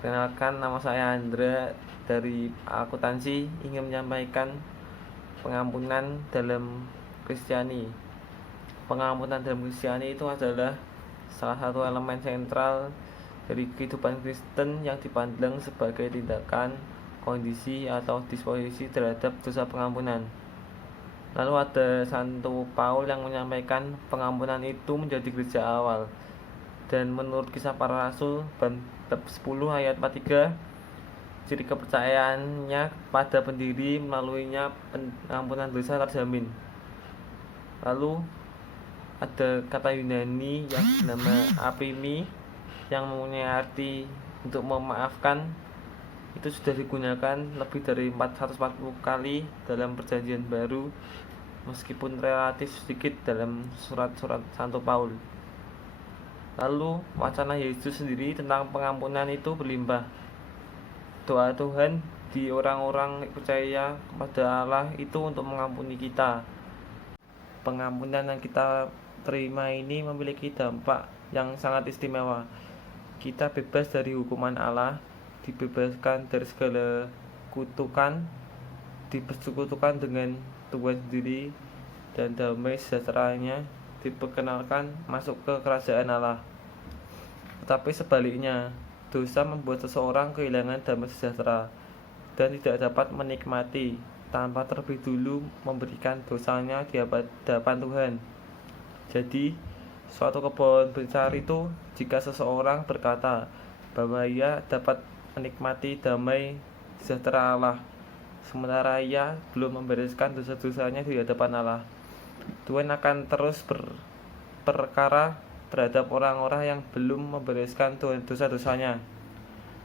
Perkenalkan, nama saya Andra dari akuntansi, ingin menyampaikan pengampunan dalam Kristiani. Pengampunan dalam Kristiani itu adalah salah satu elemen sentral dari kehidupan Kristen yang dipandang sebagai tindakan, kondisi, atau disposisi terhadap dosa pengampunan. Lalu ada Santo Paul yang menyampaikan pengampunan itu menjadi gereja awal. Dan menurut Kisah Para Rasul bab 10 ayat 43, ciri kepercayaannya pada pendiri melaluinya pengampunan dosa terjamin. Lalu ada kata Yunani yang bernama apimi yang mempunyai arti untuk memaafkan. Itu sudah digunakan lebih dari 440 kali dalam Perjanjian Baru, meskipun relatif sedikit dalam surat-surat Santo Paul. Lalu wacana Yesus sendiri tentang pengampunan itu berlimpah. Doa Tuhan di orang-orang percaya kepada Allah itu untuk mengampuni kita. Pengampunan yang kita terima ini memiliki dampak yang sangat istimewa. Kita bebas dari hukuman Allah, dibebaskan dari segala kutukan, dipersekutukan dengan Tuhan sendiri, dan damai sejahteranya diperkenalkan masuk ke kerajaan Allah. Tetapi sebaliknya, dosa membuat seseorang kehilangan damai sejahtera dan tidak dapat menikmati tanpa terlebih dulu memberikan dosanya di hadapan Tuhan. Jadi, suatu kebun besar itu jika seseorang berkata bahwa ia dapat menikmati damai sejahtera Allah, sementara ia belum membereskan dosa-dosanya di hadapan Allah. Tuhan akan terus berperkara terhadap orang-orang yang belum membereskan dosa-dosanya.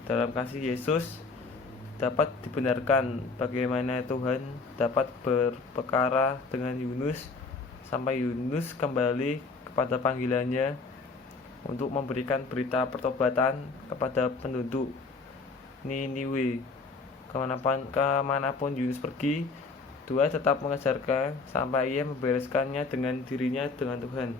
Dalam kasih Yesus dapat dibenarkan bagaimana Tuhan dapat berperkara dengan Yunus sampai Yunus kembali kepada panggilannya untuk memberikan berita pertobatan kepada penduduk Niniwe. Kemanapun Yunus pergi, Tuhan tetap mengejarkan sampai ia membereskannya dengan dirinya dengan Tuhan.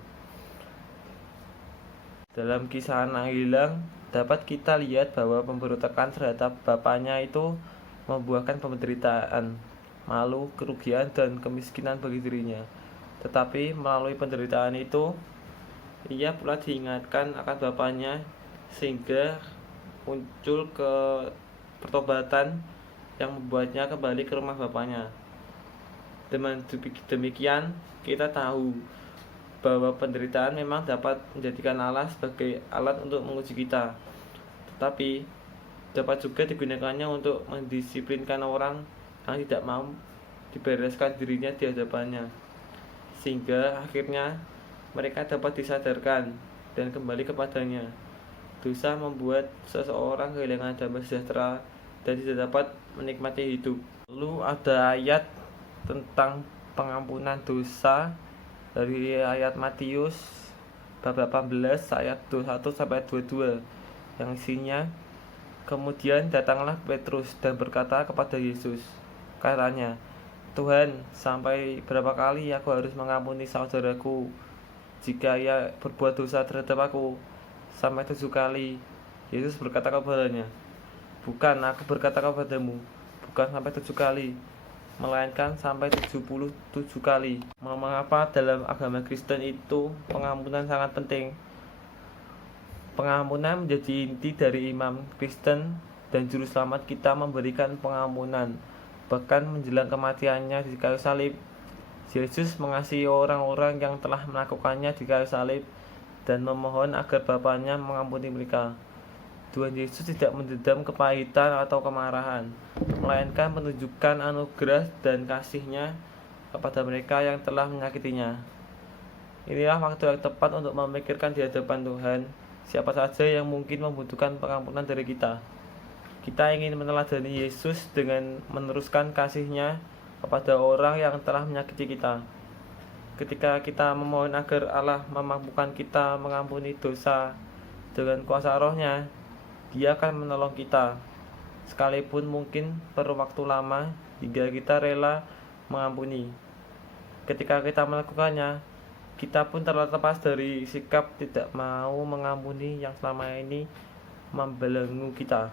Dalam kisah anak hilang, dapat kita lihat bahwa pemberontakan terhadap bapaknya itu membuahkan penderitaan, malu, kerugian, dan kemiskinan bagi dirinya. Tetapi melalui penderitaan itu, ia pula diingatkan akan bapaknya sehingga muncul ke pertobatan yang membuatnya kembali ke rumah bapaknya. Dengan demikian, kita tahu bahwa penderitaan memang dapat menjadikan Allah sebagai alat untuk menguji kita, tetapi dapat juga digunakannya untuk mendisiplinkan orang yang tidak mau dibereskan dirinya di hadapannya, sehingga akhirnya mereka dapat disadarkan dan kembali kepadanya. Dosa membuat seseorang kehilangan damai sejahtera dan tidak dapat menikmati hidup. Lalu ada ayat tentang pengampunan dosa dari ayat Matius bab 18 ayat 21 sampai 22 yang isinya, kemudian datanglah Petrus dan berkata kepada Yesus, katanya, Tuhan, sampai berapa kali aku harus mengampuni saudaraku jika ia berbuat dosa terhadap aku? Sampai 7 kali. Yesus berkata kepadanya, bukan, aku berkata kepadamu, bukan sampai 7 kali, melainkan sampai 77 kali. Mengapa dalam agama Kristen itu pengampunan sangat penting? Pengampunan menjadi inti dari imam Kristen dan juru selamat kita memberikan pengampunan. Bahkan menjelang kematiannya di kayu salib, Yesus mengasihi orang-orang yang telah melakukannya di kayu salib dan memohon agar Bapaknya mengampuni mereka. Tuhan Yesus tidak mendendam kepahitan atau kemarahan, melainkan menunjukkan anugerah dan kasih-Nya kepada mereka yang telah menyakitinya. Inilah waktu yang tepat untuk memikirkan di hadapan Tuhan siapa saja yang mungkin membutuhkan pengampunan dari kita. Kita ingin meneladani Yesus dengan meneruskan kasih-Nya kepada orang yang telah menyakiti kita. Ketika kita memohon agar Allah memampukan kita mengampuni dosa dengan kuasa Roh-Nya, Dia akan menolong kita, sekalipun mungkin perlu waktu lama hingga kita rela mengampuni. Ketika kita melakukannya, kita pun terlepas dari sikap tidak mau mengampuni yang selama ini membelenggu kita.